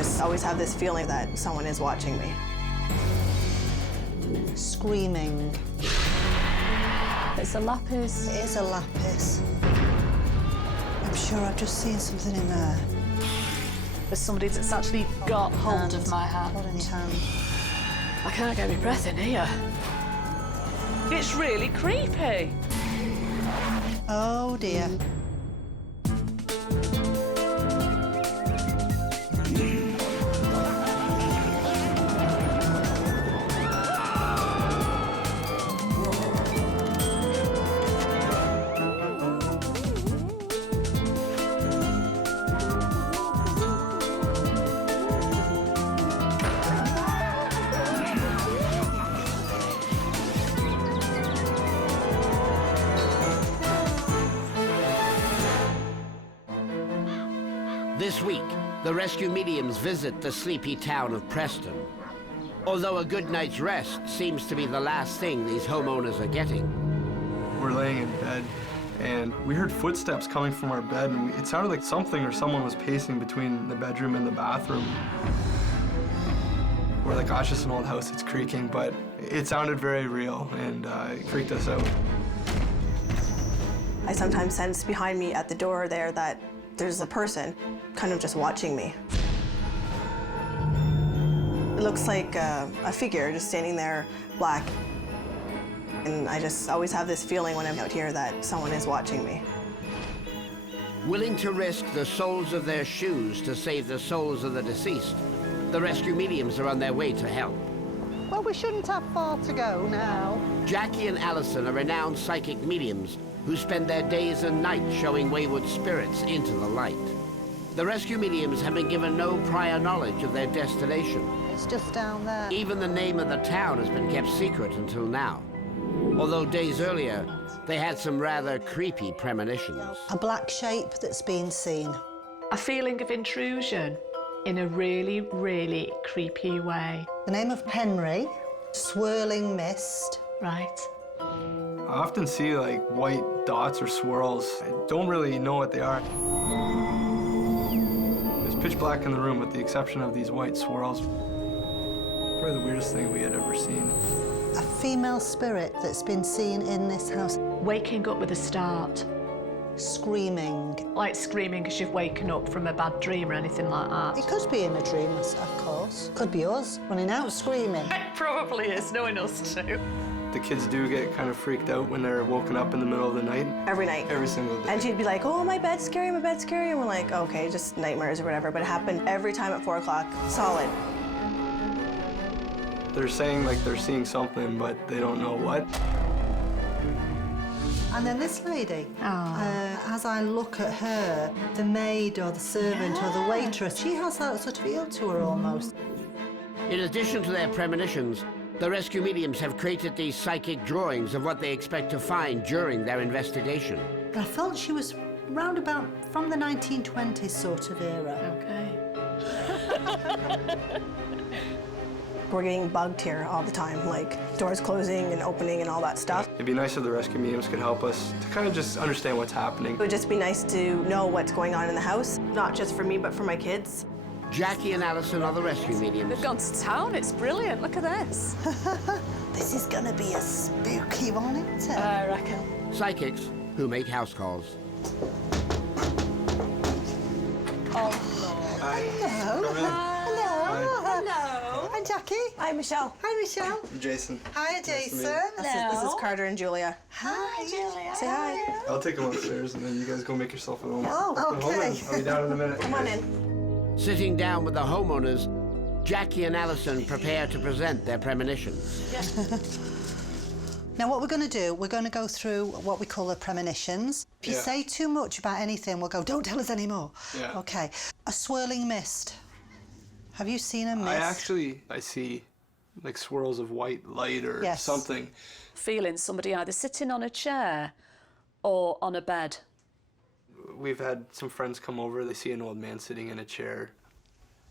just always have this feeling that someone is watching me. Screaming. It's a lapis. It is a lapis. I'm sure I've just seen something in there. There's somebody that's actually got hold of my hand. Hold in your hand. I can't get my breath in here. It's really creepy. Oh dear. This week, the rescue mediums visit the sleepy town of Preston. Although a good night's rest seems to be the last thing these homeowners are getting. We're laying in bed, and we heard footsteps coming from our bed, and it sounded like something or someone was pacing between the bedroom and the bathroom. We're like, gosh, it's an old house, it's creaking, but it sounded very real, and it freaked us out. I sometimes sense behind me at the door there that there's a person kind of just watching me. It looks like a figure just standing there, black. And I just always have this feeling when I'm out here that someone is watching me. Willing to risk the soles of their shoes to save the souls of the deceased, the rescue mediums are on their way to help. Well, we shouldn't have far to go now. Jackie and Alison are renowned psychic mediums who spend their days and nights showing wayward spirits into the light. The rescue mediums have been given no prior knowledge of their destination. It's just down there. Even the name of the town has been kept secret until now. Although days earlier, they had some rather creepy premonitions. A black shape that's been seen. A feeling of intrusion in a really, really creepy way. The name of Henry, swirling mist. Right. I often see like white dots or swirls. I don't really know what they are. It was pitch black in the room with the exception of these white swirls. Probably the weirdest thing we had ever seen. A female spirit that's been seen in this house. Waking up with a start. Screaming. Like screaming because you've woken up from a bad dream or anything like that. It could be in a dream, of course. Could be us running out screaming. It probably is, knowing us too. The kids do get kind of freaked out when they're woken up in the middle of the night. Every night. Every single day. And she'd be like, oh, my bed's scary, my bed's scary. And we're like, okay, just nightmares or whatever. But it happened every time at 4 o'clock, solid. They're saying like they're seeing something, but they don't know what. And then this lady, as I look at her, the maid or the servant or the waitress, she has that sort of feel to her almost. In addition to their premonitions, the rescue mediums have created these psychic drawings of what they expect to find during their investigation. I felt she was round about from the 1920s sort of era. Okay. We're getting bugged here all the time, like doors closing and opening and all that stuff. It'd be nice if the rescue mediums could help us to kind of just understand what's happening. It would just be nice to know what's going on in the house, not just for me, but for my kids. Jackie and Alison are the rescue mediums. They've gone to town, it's brilliant, look at this. This is gonna be a spooky one, isn't it? I reckon. Psychics who make house calls. Oh, Hi. Hello. Hello. Hello. Hi, Jackie. Hi, Michelle. Hi, Michelle. Jason. Hi, Jason. This is Carter and Julia. Hi, Julia. Say hi. I'll take them upstairs and then you guys go make yourself at home. Oh, okay. I'll be down in a minute. Come on in. Sitting down with the homeowners, Jackie and Alison prepare to present their premonitions. Now, what we're going to do, we're going to go through what we call the premonitions. If you say too much about anything, we'll go, don't tell us anymore. Yeah. Okay. A swirling mist. Have you seen a mist? I see like swirls of white light or something. Feeling somebody either sitting on a chair or on a bed. We've had some friends come over, they see an old man sitting in a chair.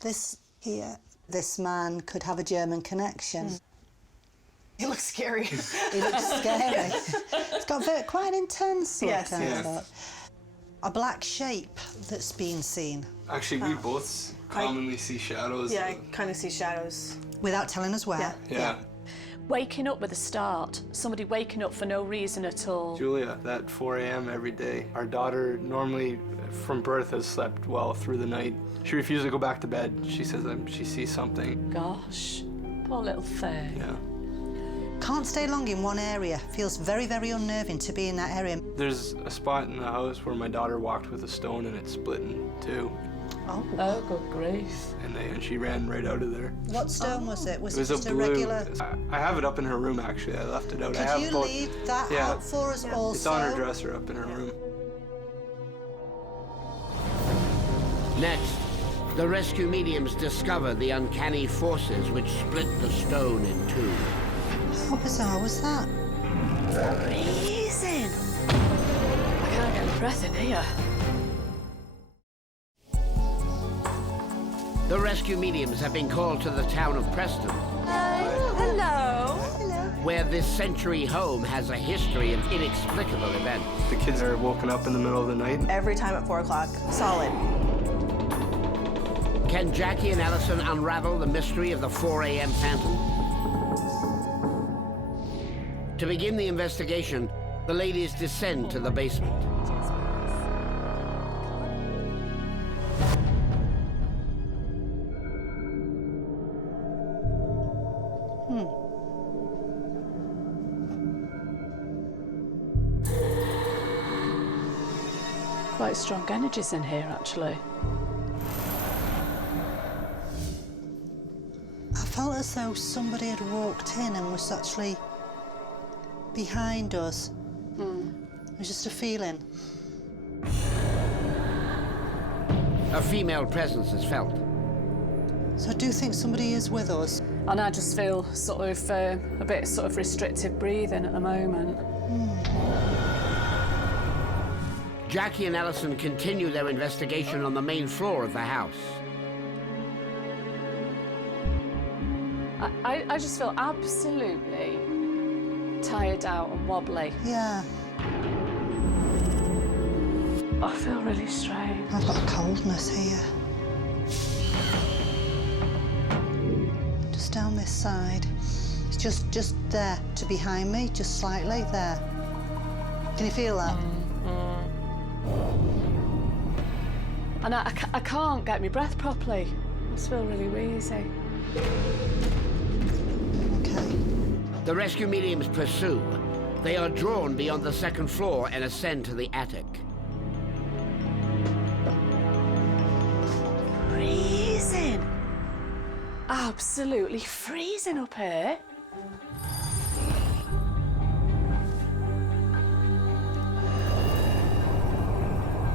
This here, this man could have a German connection. He looks scary. He looks scary. It's got quite an intense look. Yes. I Yes. thought. a black shape that's been seen. Actually, we both commonly see shadows. Yeah, I kind of see shadows. Without telling us where. Yeah. Waking up with a start. Somebody waking up for no reason at all. Julia, at 4 a.m. every day. Our daughter normally, from birth, has slept well through the night. She refuses to go back to bed. She says that she sees something. Gosh, poor little thing. Yeah. Can't stay long in one area. Feels very, very unnerving to be in that area. There's a spot in the house where my daughter walked with a stone and it split in two. Oh, good grief. And she ran right out of there. What stone was it? Was It was it just a a blue. regular? I have it up in her room, actually. I left it out. I have Could you both. leave that Yeah. out for us also? It's on her dresser up in her room. Next, the rescue mediums discover the uncanny forces which split the stone in two. How bizarre was that? Freezing. I can't get my breath in here. The rescue mediums have been called to the town of Preston, Hello. where this century home has a history of inexplicable events. The kids are woken up in the middle of the night. Every time at 4 o'clock, solid. Can Jackie and Allison unravel the mystery of the 4 a.m. phantom? To begin the investigation, the ladies descend to the basement. Quite strong energies in here, actually. I felt as though somebody had walked in and was actually behind us. It was just a feeling. A female presence is felt. So I do think somebody is with us. And I just feel sort of a bit sort of restrictive breathing at the moment. Jackie and Allison continue their investigation on the main floor of the house. I just feel absolutely tired out and wobbly. Yeah, I feel really strange. I've got a coldness here. Just down this side. It's just there, to behind me, just slightly there. Can you feel that? And I can't get my breath properly. I just feel really wheezy. Okay. The rescue mediums pursue. They are drawn beyond the second floor and ascend to the attic. Freezing. Absolutely freezing up here.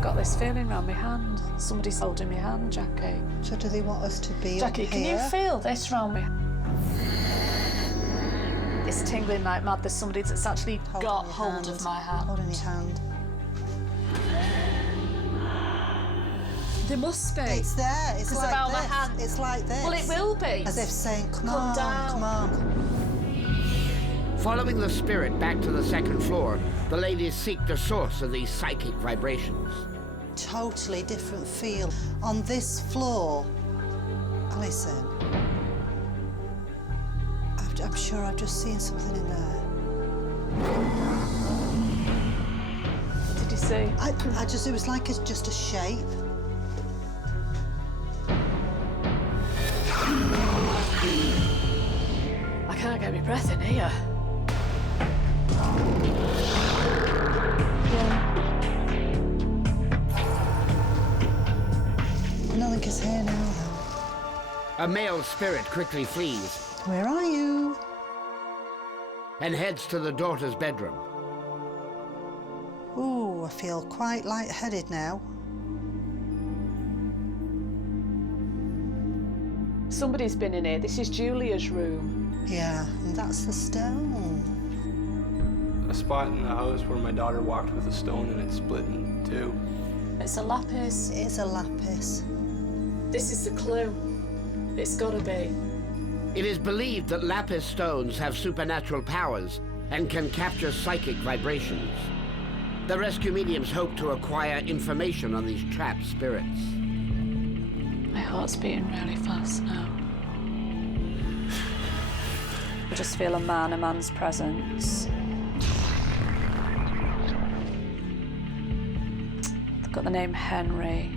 Got this feeling around my hand. Somebody's holding my hand, Jackie. So do they want us to be Jackie, up can here? you feel this round me? It's tingling like mad. There's somebody that's actually Holding got your hold hand. of my hand. Holding your hand. There must be. It's there. It's 'Cause like about this. my hand. It's like this. Well, it will be. As if saying, come Come on, down. come on. Following the spirit back to the second floor, the ladies seek the source of these psychic vibrations. Totally different feel. On this floor, listen, I'm sure I've just seen something in there. What did you see? It was like just a shape. I can't get my breath in here. Nothing is here now. A male spirit quickly flees Where are you? and heads to the daughter's bedroom. Ooh, I feel quite lightheaded now. Somebody's been in here. This is Julia's room. Yeah, and that's the stone. A spot in the house where my daughter walked with a stone and it split in two. It's a lapis. It is a lapis. This is the clue. It's gotta be. It is believed that lapis stones have supernatural powers and can capture psychic vibrations. The rescue mediums hope to acquire information on these trapped spirits. My heart's beating really fast now. I just feel a man's presence. They've got the name Henry.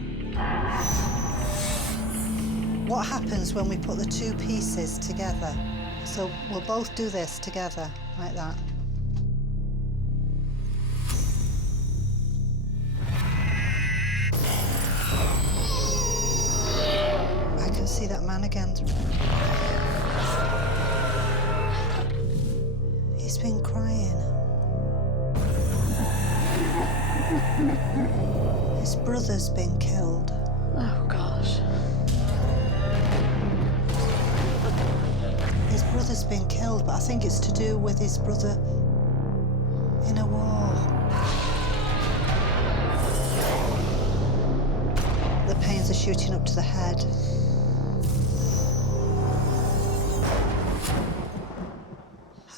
What happens when we put the two pieces together? So we'll both do this together, like that. I can see that man again. He's been crying. His brother's been killed. Oh, gosh. His brother's been killed, but I think it's to do with his brother in a war. The pains are shooting up to the head.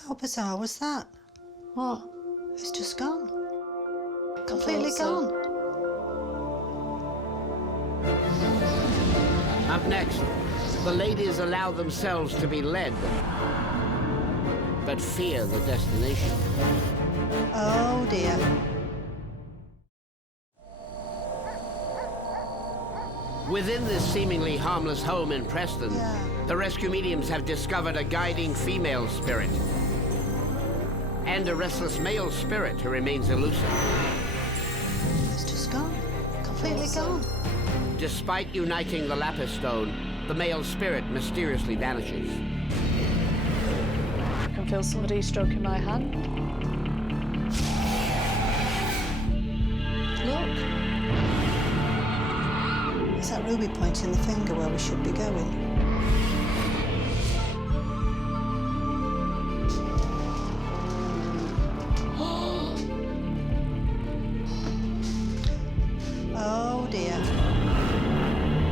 How bizarre was that? What? It's just gone. Completely gone. Up next, the ladies allow themselves to be led, but fear the destination. Oh dear. Within this seemingly harmless home in Preston, the rescue mediums have discovered a guiding female spirit and a restless male spirit who remains elusive. It's just gone. Completely gone. Despite uniting the lapis stone, the male spirit mysteriously vanishes. I can feel somebody stroking my hand. Look. Is that Ruby pointing the finger where we should be going? Oh dear.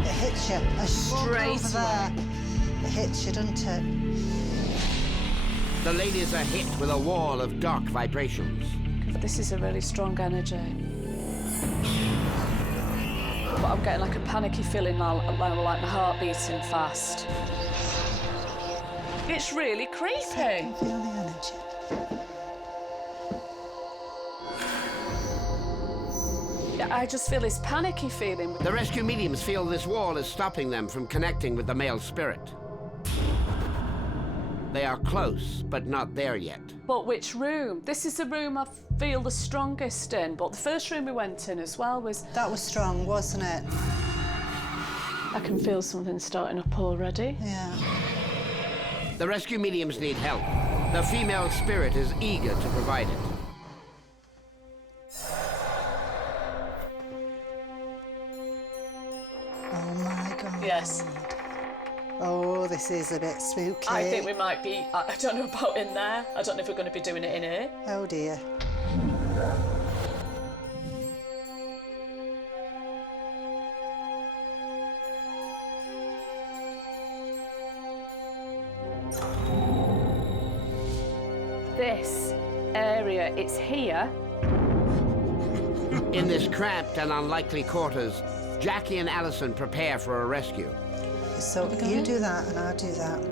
It hits you. Straight over there. It hits you, doesn't it? The ladies are hit with a wall of dark vibrations. This is a really strong energy. But I'm getting like a panicky feeling now, like my heart beating fast. It's really creepy. Feel the energy. Yeah, I just feel this panicky feeling. The rescue mediums feel this wall is stopping them from connecting with the male spirit. They are close, but not there yet. But which room? This is the room I feel the strongest in, but the first room we went in as well was... That was strong, wasn't it? I can feel something starting up already. Yeah. The rescue mediums need help. The female spirit is eager to provide it. Oh my God. Yes. Oh, this is a bit spooky. I think we might be, I don't know about in there. I don't know if we're going to be doing it in here. Oh dear. This area, it's here. In this cramped and unlikely quarters, Jackie and Alison prepare for a rescue. So you do that and I'll do that.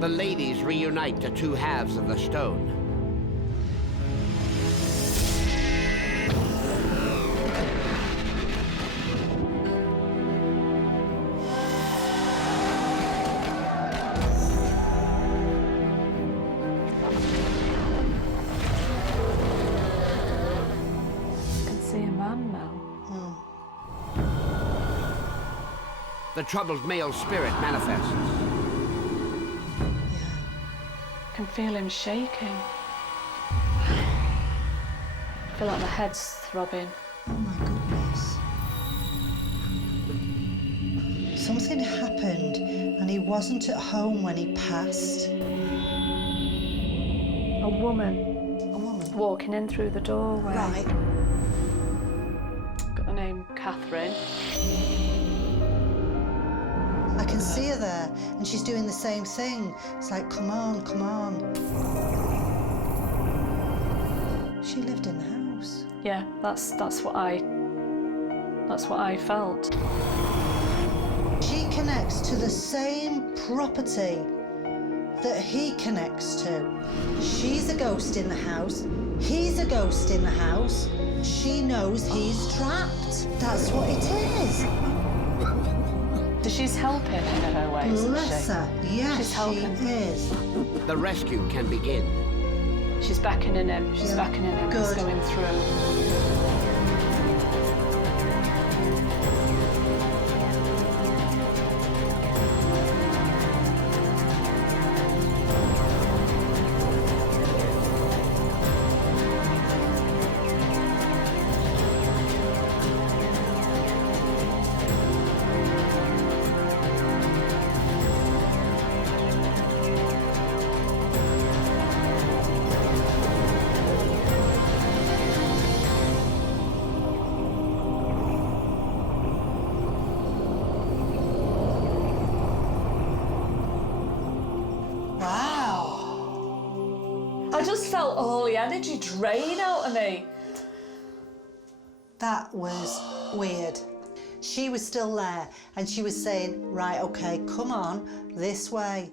The ladies reunite the two halves of the stone. I can see a man now. The troubled male spirit manifests. I can feel him shaking. I feel like my head's throbbing. Oh my goodness. Something happened and he wasn't at home when he passed. A woman A woman. walking in through the doorway. Right. Got the name Catherine. I can see her there and she's doing the same thing. It's like, come on, come on. She lived in the house. Yeah, that's what I felt. She connects to the same property that he connects to. She's a ghost in the house. He's a ghost in the house. She knows he's trapped. That's what it is. So she's helping in her way, isn't Bless she? her. Yes, She's helping. she is. The rescue can begin. She's beckoning him. She's beckoning him. He's Good. going through. I just felt all the energy drain out of me. That was weird. She was still there and she was saying, right, okay, come on, this way.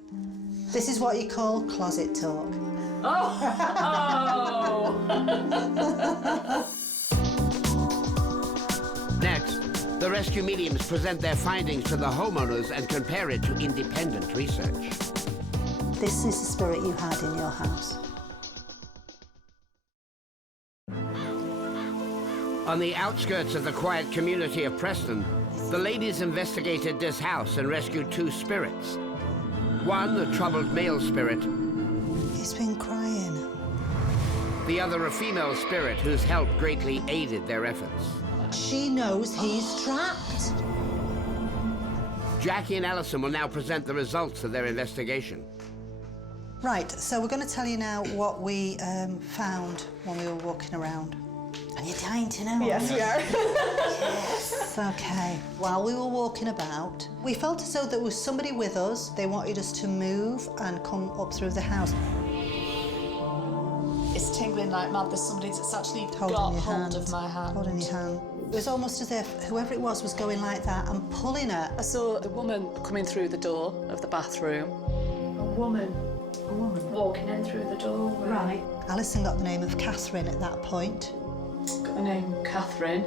This is what you call closet talk. Oh! Next, the rescue mediums present their findings to the homeowners and compare it to independent research. This is the spirit you had in your house. On the outskirts of the quiet community of Preston, the ladies investigated this house and rescued two spirits. One, a troubled male spirit. He's been crying. The other, a female spirit whose help greatly aided their efforts. She knows he's trapped. Jackie and Alison will now present the results of their investigation. Right, so we're going to tell you now what we found when we were walking around. And you're dying to know. Yes, we are. Yes, okay. While we were walking about, we felt as though there was somebody with us. They wanted us to move and come up through the house. It's tingling like mad. There's somebody that's actually Holding got your hold hand. of my hand. Holding your hand. It was almost as if whoever it was going like that and pulling her. I saw the woman coming through the door of the bathroom. A woman walking in through the doorway. Right. Alison got the name of Catherine at that point. Got the name Catherine.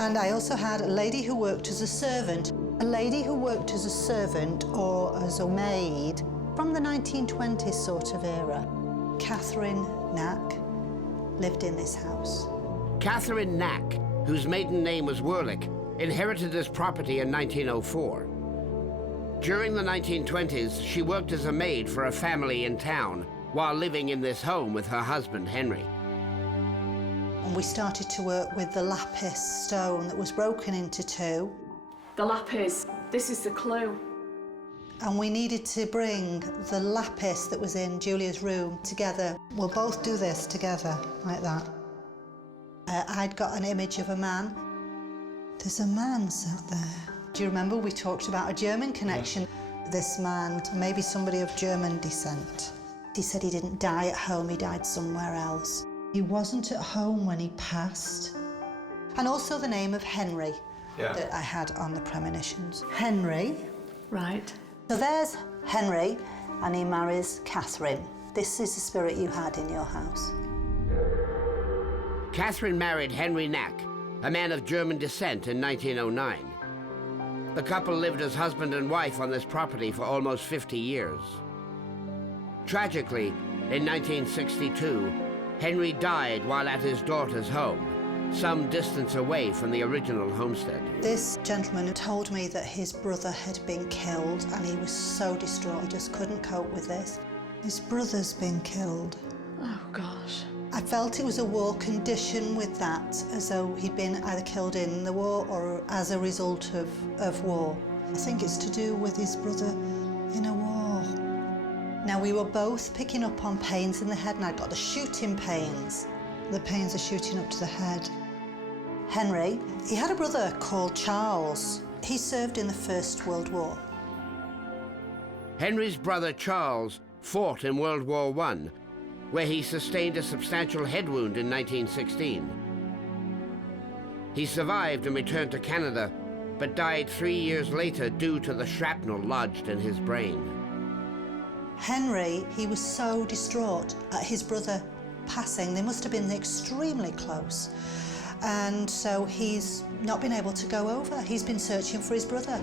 And I also had a lady who worked as a servant. A lady who worked as a servant or as a maid from the 1920s sort of era. Catherine Knack lived in this house. Catherine Knack, whose maiden name was Whirlick, inherited this property in 1904. During the 1920s, she worked as a maid for a family in town while living in this home with her husband, Henry. And we started to work with the lapis stone that was broken into two. The lapis. This is the clue. And we needed to bring the lapis that was in Julia's room together. We'll both do this together, like that. I'd got an image of a man. There's a man sat there. Do you remember we talked about a German connection? This man, maybe somebody of German descent. He said he didn't die at home, he died somewhere else. He wasn't at home when he passed. And also the name of Henry that I had on the premonitions. Henry. Right. So there's Henry, and he marries Catherine. This is the spirit you had in your house. Catherine married Henry Knack, a man of German descent, in 1909. The couple lived as husband and wife on this property for almost 50 years. Tragically, in 1962, Henry died while at his daughter's home, some distance away from the original homestead. This gentleman told me that his brother had been killed and he was so distraught, he just couldn't cope with this. His brother's been killed. Oh, gosh. I felt it was a war condition with that, as though he'd been either killed in the war or as a result of war. I think it's to do with his brother in a war. Now, we were both picking up on pains in the head, and I'd got the shooting pains. The pains are shooting up to the head. Henry, he had a brother called Charles. He served in the First World War. Henry's brother Charles fought in World War I, where he sustained a substantial head wound in 1916. He survived and returned to Canada, but died 3 years later due to the shrapnel lodged in his brain. Henry, he was so distraught at his brother passing. They must have been extremely close. And so he's not been able to go over. He's been searching for his brother.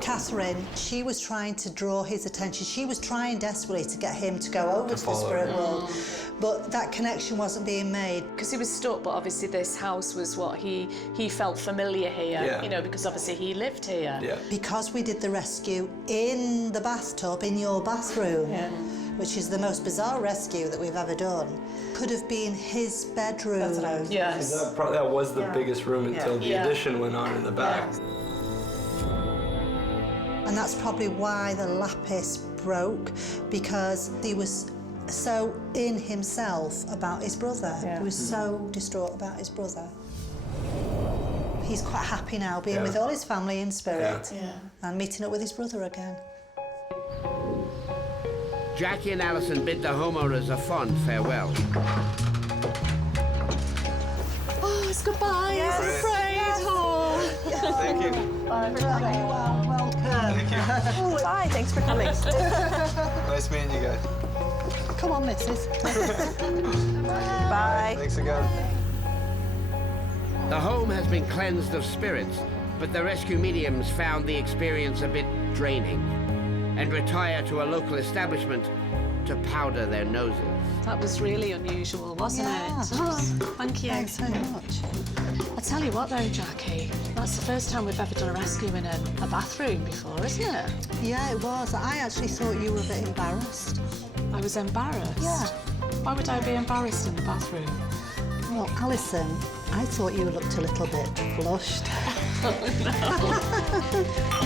Catherine, she was trying to draw his attention. She was trying desperately to get him to go over to the spirit world. But that connection wasn't being made. Because he was stuck, but obviously this house was what he felt familiar here, Yeah. you know, because obviously he lived here. Yeah. Because we did the rescue in the bathtub, in your bathroom, which is the most bizarre rescue that we've ever done, could have been his bedroom. That's what I was. Yes. That was the biggest room until the Yeah. addition went on in the back. And that's probably why the lapis broke, because he was so in himself about his brother. He was so distraught about his brother. He's quite happy now being with all his family in spirit and meeting up with his brother again. Jackie and Alison bid the homeowners a fond farewell. Oh, it's goodbye. Yes. I'm afraid. Oh. Thank you. Welcome. Thank you. Bye, thanks for coming. Nice meeting you guys. Come on, missus. Bye. Thanks again. The home has been cleansed of spirits, but the rescue mediums found the experience a bit draining and retire to a local establishment to powder their noses. That was really unusual, wasn't Yeah. it? Oh, thank you. Thanks so much. I tell you what though, Jackie, that's the first time we've ever done a rescue in a bathroom before, isn't it? Yeah, it was. I actually thought you were a bit embarrassed. I was embarrassed. Yeah. Why would I be embarrassed in the bathroom? Well, Alison, I thought you looked a little bit flushed. Oh, no.